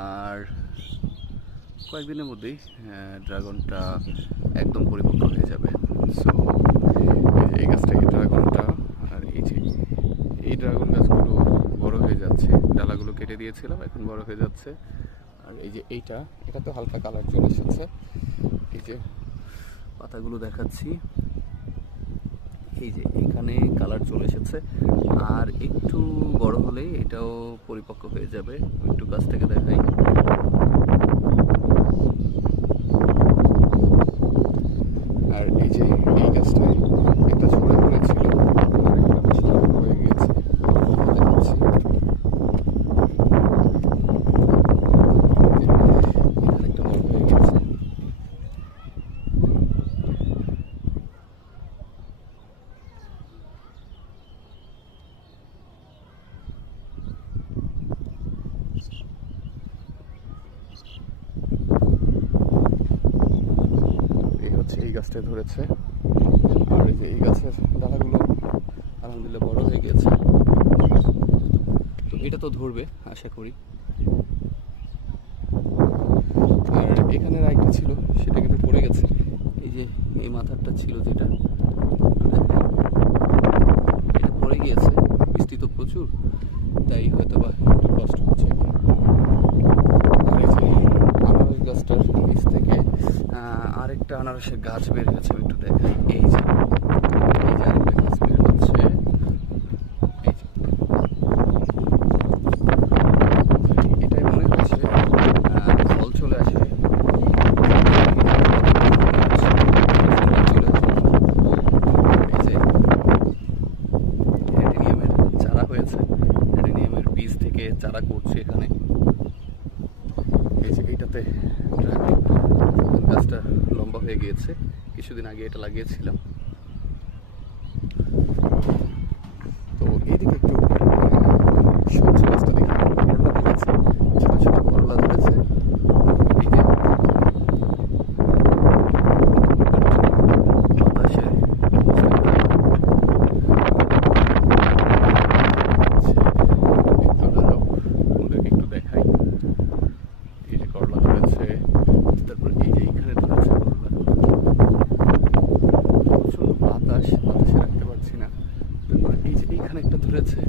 আর কয়েকদিনের মধ্যেই ড্রাগনটা একদম পরিপক্ক হয়ে যাবে। সো এই গাছটা ড্রাগনটা, আর এই ড্রাগন গাছগুলো বড় হয়ে যাচ্ছে। ডালাগুলো কেটে দিয়েছিলাম, এখন বড় হয়ে যাচ্ছে। আর এই যে এটা তো হালকা কালার চলে এসেছে। এই যে পাতাগুলো দেখাচ্ছি, এই যে এখানে কালার চলে এসেছে। আর একটু বড় হলেই এটাও পরিপক্ক হয়ে যাবে। একটু কাছ থেকে দেখাই। আর এই যে এই গাছটায় একটা ঝরে পড়েছিল, হয়ে গিয়েছে, দেখাচ্ছি। এখানে একটা বড় হয়ে গেছে। এই গাছটা ধরেছে। আর এই যে এই গাছের ডালাগুলো আলহামদুলিল্লাহ বড় হয়ে গেছে। তো এটা তো ধরবে আশা করি। আর এখানে আরেকটা ছিল, সেটা কিন্তু পড়ে গেছে। এই যে এই মাথাটা ছিল যেটা, এটা পড়ে গিয়েছে। বৃষ্টি তো প্রচুর, তাই হয়তো বা একটু কষ্ট হচ্ছে। আর এই যে আনারস গাছটার নিচ থেকে আরেকটা আনারসের গাছ বের হয়েছে, একটু দেখাই। এই যে আরেকটা গাছ বের হচ্ছে। এটাই মনে হচ্ছে ফল চলে আসবে। এই যে অ্যাডেনিয়ামের চারা হয়েছে, অ্যাডেনিয়ামের বীজ থেকে চারা করছে এখানে। এই যে এইটাতে গাছটা লম্বা হয়ে গিয়েছে, কিছুদিন আগে এটা লাগিয়েছিলাম। তো এইদিকে একটু সবজি গাছটা দেখি, করলা ধরেছে, ছোট ছোট করলা ধরেছে। এই যে বাতাসে একটু দেখাই। এই যে করলা ধরেছে, তারপর এই যে এইখানে ধরেছে করলা। প্রচন্ড বাতাসে রাখতে পারছি না। তারপর এই যে এইখানে একটা ধরেছে।